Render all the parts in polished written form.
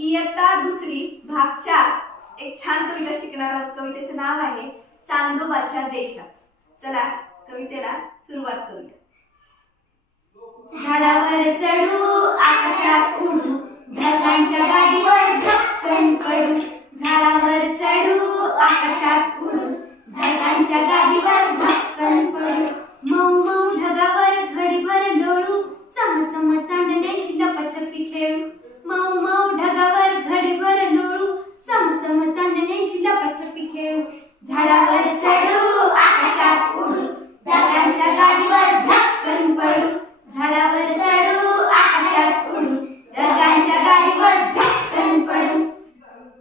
इयत्ता दुसरी भाग 4 एक छान कविता शिकणार आहोत। कवितेचे नाव आहे चांदोबाच्या देशात। चला कवितेला सुरुवात करूया। झाडावर चढू आकाशात उडू ढगांच्या गाडीवर धक्कन पडू। झाडावर चढू आकाशात उडू ढगांच्या गाडीवर धक्कन पडू। मऊ मऊ ढगावर घडीभर लोळू चमचम चांदण्याशी लपाछपी खेळू। मऊ मऊ ढगावर घडीभर लोळू चमचम चांदण्याशी लपाछपी खेळू। झाडावर चढू आकाशात उडू ढगांच्या गाडीवर धक्कन पडू। झाडावर चढू आकाशात उडू ढगांच्या गाडीवर धक्कन पडू।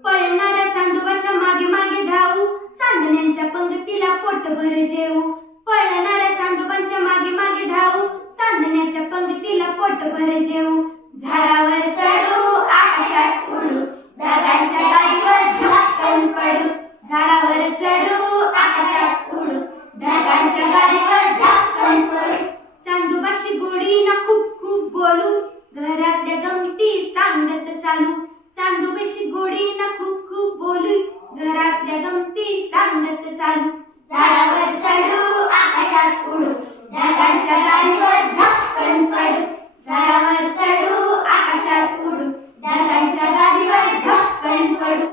पळणाऱ्या चांदोबाच्या मागे मागे धावू चांदण्यांच्या पंगतीला पोटभर जेवू। पळणाऱ्या चांदोबाच्या मागे मागे धावू चांदण्याच्या पंगतीला पोटभर जेवू। झाडावर चढू आकाशात उडू ढगांच्या गाडीवर धक्कन पडू। झाडावर चढू आकाशात उडू ढगांच्या गाडीवर धक्कन पडू। चांदोबाशी गोडी ना खूप खूप बोलू घरातल्या गमती सांगत चालू। चांदोबाशी गोडी ना खूप खूप बोलू घरातल्या गमती सांगत चालू। झाडावर चढू आकाशात उडू ढगांच्या गाडीवर धक्कन पडू। झाडावर चढू आकाशात उडू ढगांच्या गाडीवर धक्कन पडू।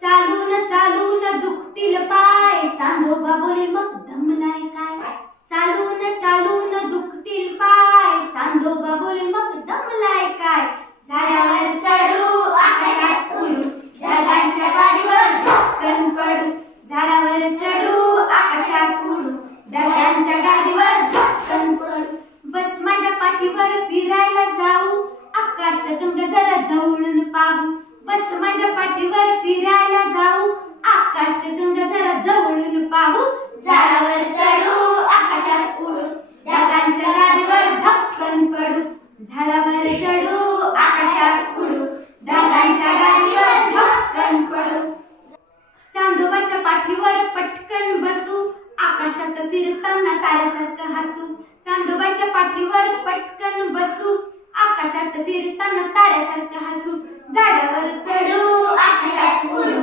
चालून चालून दुखतील पाय चांदोबा बोले मग दमलाय काय। चालून चालून दुखतील पाय चांदोबा बोले मग दमलाय काय। झाडावर चढू आकाशात उडू ढगांच्या गाडीवर धक्कन पडू। झाडावर चढू आकाशात उडू ढगांच्या गाडीवर धक्कन पडू। बस माझ्या पाठीवर फिरायला जाऊ आकाशगंगा जरा जवळून पाहू। बस माझ्या पाठीवर फिरायला जाऊ आकाशगंगा जरा जवळून पाहू। झाडावर चढू आकाशात उडू ढगांच्या गाडीवर धक्कन पडू। झाडावर चढू आकाशात उडू ढगांच्या गाडीवर धक्कन पडू। चांदोबाच्या पाठीवर पटकन बसू आकाशात फिरताना ताऱ्यासारखं हसू। चांदोबाच्या पाठीवर पटकन बसू आकाशात फिरताना ताऱ्यासारखं हसू। झाडावर चढू आकाशात उडू